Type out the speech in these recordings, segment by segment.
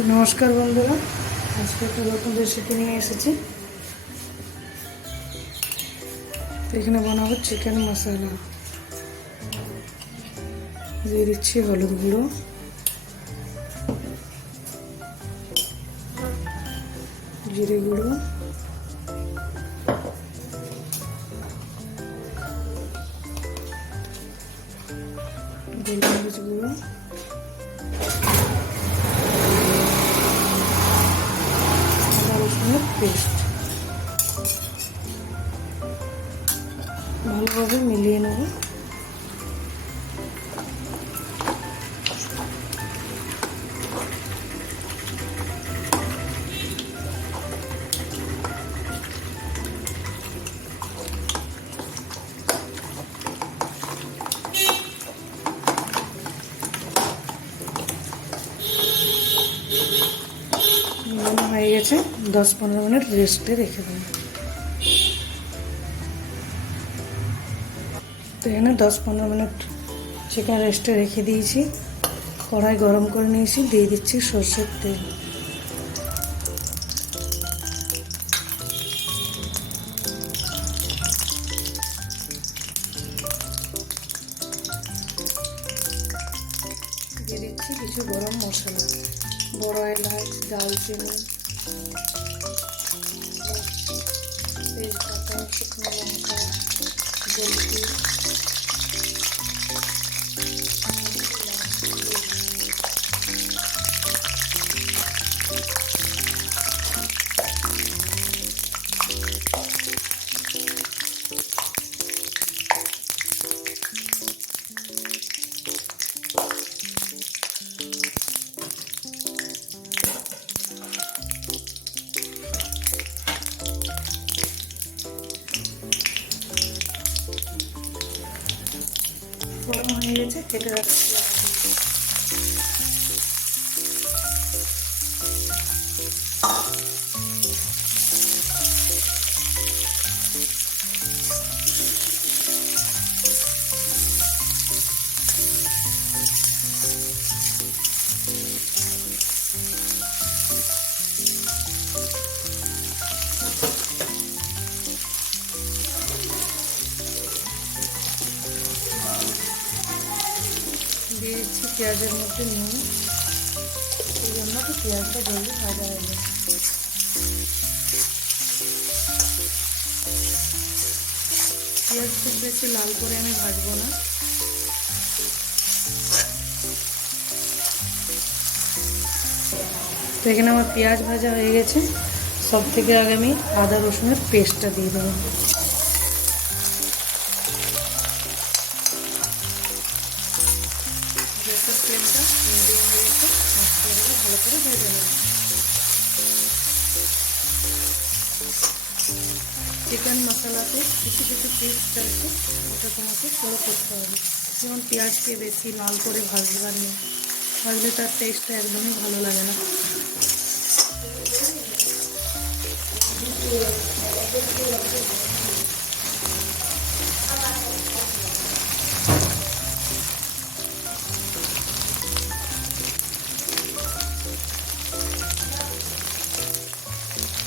তো নমস্কার বন্ধুরা, আজকে একটা নতুন রেসিপি নিয়ে এসেছি। তো এখানে বানাবো চিকেন মশলা। দিয়ে দিচ্ছি হলুদ গুঁড়ো, জিরে গুঁড়ো, গোলমরিচ গুঁড়ো, আদা রসুনের পেস্ট ভালোভাবে মিলিয়ে নেব। মিলানো হয়ে গেছে, 10-15 মিনিট রেস্টে রেখে দেবো। তো এখানে 10-15 মিনিট চিকেন রেস্টে রেখে দিয়েছি। কড়াই গরম করে নিয়েছি, দিয়ে দিচ্ছি সর্ষের তেল। দিয়ে দিচ্ছি কিছু গরম মশলা, বড় এলাচ, দারচিনি, তেজপাতা, শুকনো লঙ্কা, গোলমরিচ, গরম হয়ে গেছে, কেটে রাখছি। দিয়ে দিচ্ছি পেঁয়াজের মধ্যে নুন, এই জন্য তো পেঁয়াজটা জলদি ভাজা হয়ে যায়। পেঁয়াজ খুব বেশি লাল করে আমি ভাজবো না। তো এখানে আমার পেঁয়াজ ভাজা হয়ে গেছে। সব থেকে আগে আমি আদা রসুনের পেস্টটা দিয়ে দেবো। গ্যাসের ফ্লেমটা মিডিয়ামে রেখে মশলাগুলো ভালো করে ভেজে নেব। চিকেন মশলাতে কিছু কিছু পেস্ট আছে, ওটা তোমাকে ফলো করতে হবে। যেমন পেঁয়াজকে বেশি লাল করে ভাজবার নেই, ভাজলে তার টেস্টটা একদমই ভালো লাগে না।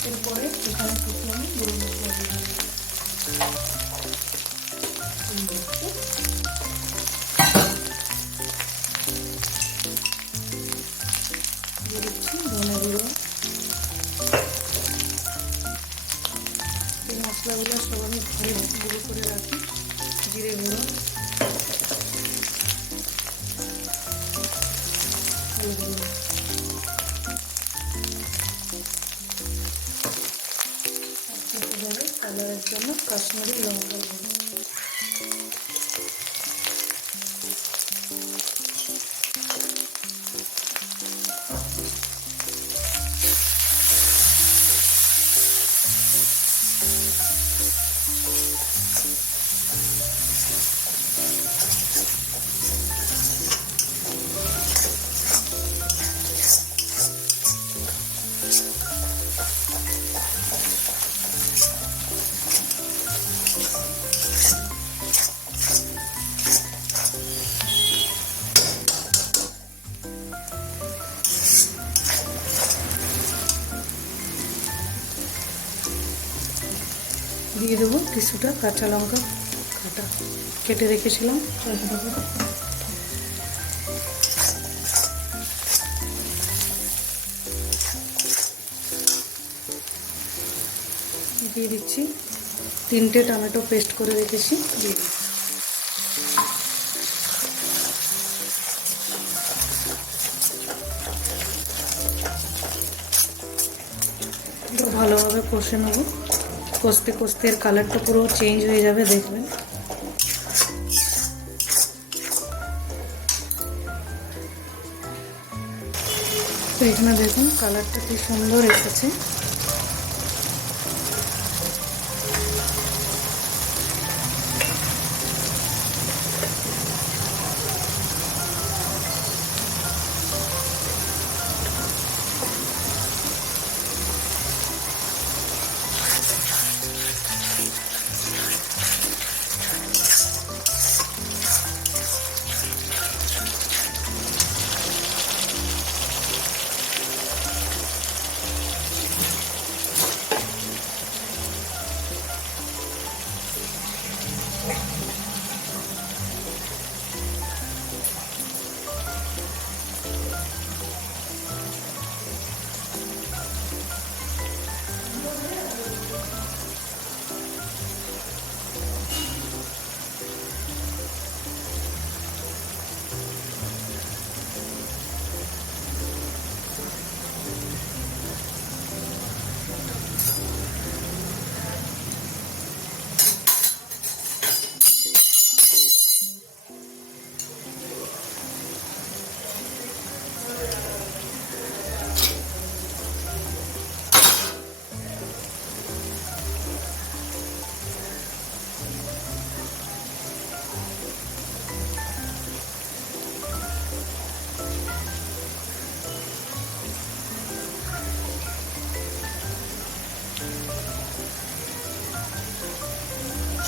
এরপরে এখানে কিছু আমি গুঁড়ো মশলা দিয়ে দিচ্ছি। ধনে গুঁড়ো, এই মশলাগুলো সব আমি ঘরে গুঁড়ো করে রাখি। জিরে গুঁড়ো, হলুদ গুঁড়ো, কালারের জন্য কাশ্মীরি লঙ্কা গুঁড়ো। দিয়ে দেবো কিছুটা কাঁচা লঙ্কা কাটা কেটে রেখেছিলাম। দিয়ে দিচ্ছি 3টে টমেটো পেস্ট করে রেখেছি, দিয়ে দিচ্ছি। ভালোভাবে কষে নেব, কষতে কষতে এর কালারটা পুরো চেঞ্জ হয়ে যাবে, দেখবেন। তো এখানে দেখুন কালারটা কি সুন্দর এসেছে।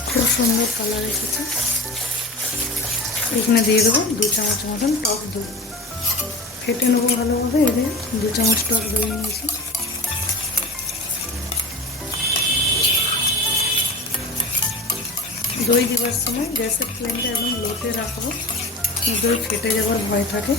খুব সুন্দর কালার এসেছে। এখানে দিয়ে দেবো 2 চামচ মতন টক দই, ফেটে নেবো ভালোভাবে। এদের 2 চামচ টক দই নিয়েছি। দই দেওয়ার সময় গ্যাসের ফ্লেমটা একদম লোতে রাখবো, দই ফেটে যাওয়ার ভয় থাকে।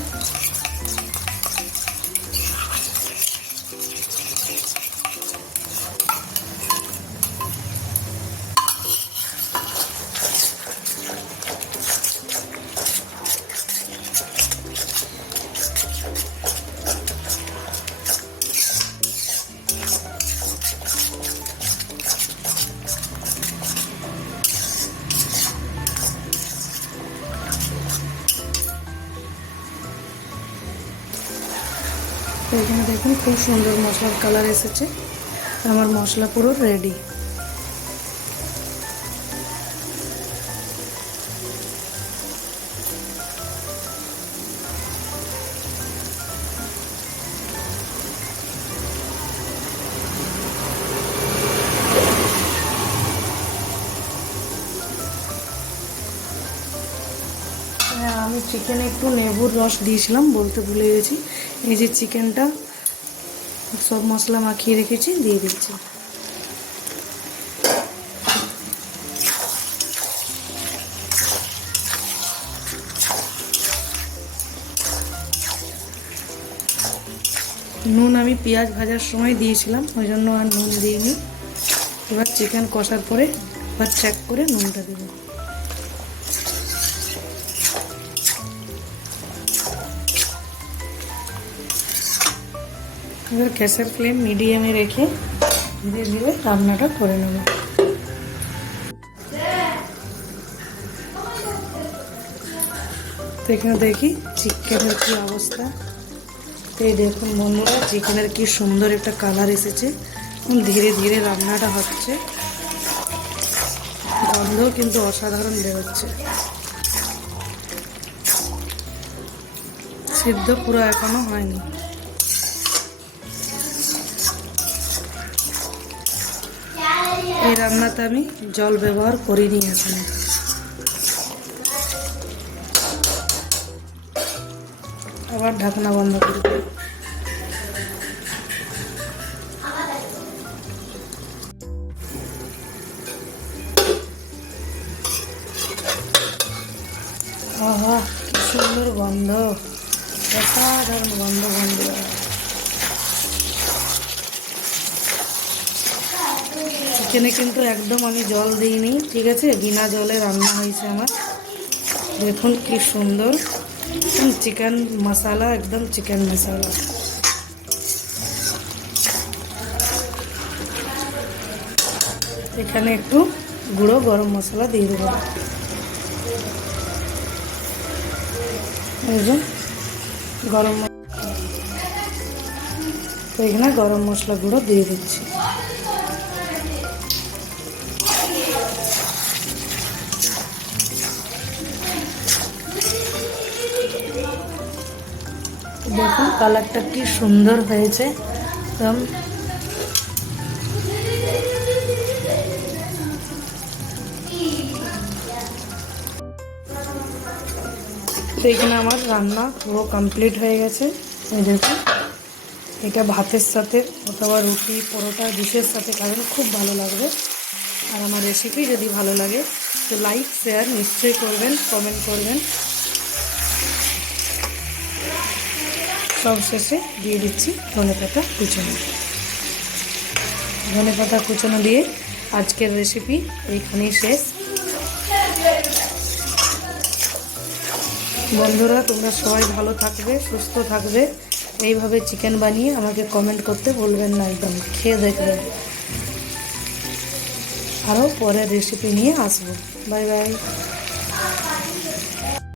তো এখানে দেখুন খুব সুন্দর মশলার কালার এসেছে। আমার মশলা পুরো রেডি। হ্যাঁ, আমি চিকেনে একটু লেবুর রস দিয়েছিলাম, বলতে ভুলে গেছি। এই যে চিকেনটা সব মশলা মাখিয়ে রেখেছি, দিয়ে দিচ্ছি। নুন আমি পেঁয়াজ ভাজার সময় দিয়েছিলাম, ওই জন্য আর নুন দিইনি। এবার চিকেন কষার পরে এবার চেক করে নুনটা দেবো। এবার গ্যাসের ফ্লেম মিডিয়ামে রেখে ধীরে ধীরে রান্নাটা করে নেব। তো এখানে দেখি চিকেনের কি অবস্থা। তো এই দেখুন বন্ধুরা, চিকেনের কি সুন্দর একটা কালার এসেছে। ধীরে ধীরে রান্নাটা হচ্ছে, গন্ধ কিন্তু অসাধারণ বেরোচ্ছে। সিদ্ধ পুরো এখনো হয়নি। এই রান্নাতে আমি জল ব্যবহার করিনি এখানে। আবার ঢাকনা বন্ধ করে দিই। গন্ধ, অসাধারণ গন্ধ বন্ধুরা। চিকেনে কিন্তু একদম আমি জল দিইনি, ঠিক আছে, বিনা জলে রান্না হয়েছে আমার। দেখুন কি সুন্দর চিকেন মশলা, একদম চিকেন মশলা। এখানে একটু গুঁড়ো গরম মশলা দিয়ে দেবো। গরম, তো এখানে গরম মশলা গুঁড়ো দিয়ে দিচ্ছি। দেখুন কালারটা কি সুন্দর হয়েছে একদম। তো এখানে আমার রান্না পুরো কমপ্লিট হয়ে গেছে। এই দেখুন, এটা ভাতের সাথে অথবা রুটি, পরোটা, ডিশের সাথে খাবেন, খুব ভালো লাগবে। আর আমার রেসিপি যদি ভালো লাগে তো লাইক শেয়ার নিশ্চয়ই করবেন, কমেন্ট করবেন। সব শেষে দিয়ে দিচ্ছি ধনেপাতা কুচনো। ধনেপাতা কুচনো দিয়ে আজকের রেসিপি এইখানেই শেষ। বন্ধুরা তোমরা সবাই ভালো থাকবে, সুস্থ থাকবে। এইভাবে চিকেন বানিয়ে আমাকে কমেন্ট করতে ভুলবেন না, একদম খেয়ে দেখবেন। আরও পরের রেসিপি নিয়ে আসবো। Bye bye.